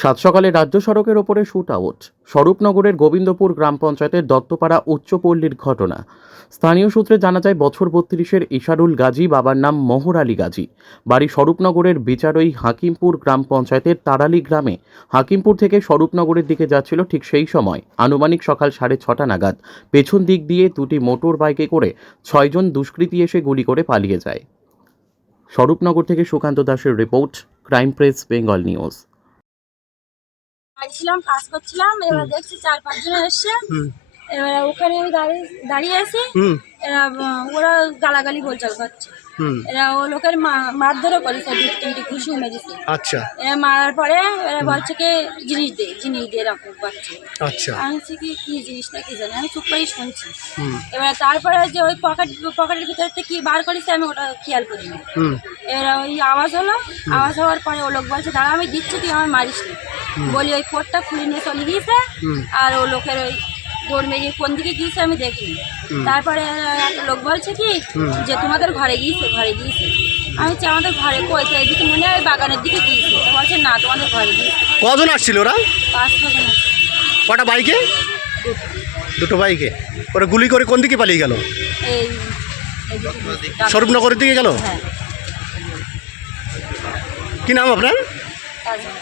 সাত সকালে রাজ্য সড়কের ওপরে শুট আউট। স্বরূপনগরের গোবিন্দপুর গ্রাম পঞ্চায়েতের দত্তপাড়া উচ্চপল্লীর ঘটনা। স্থানীয় সূত্রে জানা যায়, বছর 32-এর ইশারুল গাজী, বাবার নাম মোহর আলী গাজী, বাড়ি স্বরূপনগরের বিচারই হাকিমপুর গ্রাম পঞ্চায়েতের তারালি গ্রামে। হাকিমপুর থেকে স্বরূপনগরের দিকে যাচ্ছিল। ঠিক সেই সময় আনুমানিক সকাল 6:30 নাগাদ পেছন দিক দিয়ে দুটি মোটর বাইকে করে 6 জন দুষ্কৃতী এসে গুলি করে পালিয়ে যায়। স্বরূপনগর থেকে সুকান্ত দাসের report, crime press Bengal news. কাজ করছিলাম, এবার দেখছি 4-5 জন এসছে। এবার ওখানে আমি দাঁড়িয়ে আছি। ওরা গালাগালি বলচাল করছে। এরা ও লোকের মারধরও করেছে, 2-3টি ঘুষিও মেরেছে। আচ্ছা। এরা মারার পরে এরা বলছে কি জিনিস দিয়ে এরকম করছে। আচ্ছা। আমি বলছি কি জিনিসটা কি জানি, আমি চুপ করেই শুনছি। এবার তারপরে যে ওই পকেটের ভিতর থেকে কি বার করেছে আমি ওটা খেয়াল করিনি। এরা ওই আওয়াজ হলো, আওয়াজ হওয়ার পরে ও লোক বলছে দাঁড়া আমি দিচ্ছি, তুই আমার মারিস নি বলি ওই কোটটা খুলে নিয়ে চলে গিয়েছে। আর ও লোকের ওই দৌড় মেরিয়ে কোন দিকে গিয়েছে আমি দেখিনি। তারপরে একটা লোক বলছে কি যে তোমাদের ঘরে গিয়েছে। আমি বলছি আমাদের ঘরে কই, তো এদিকে মনে হয় বাগানের দিকে গিয়েছে। তো বলছে না, তোমাদের ঘরে গিয়েছে। কজন আসছিল ওরা? 5-6 জন আছে। কটা বাইকে? দুটো বাইকে। ওরা গুলি করে কোন দিকে পালিয়ে গেল? এই স্বরূপনগরের দিকে গেল। হ্যাঁ। কি নাম আপনার? তারপরে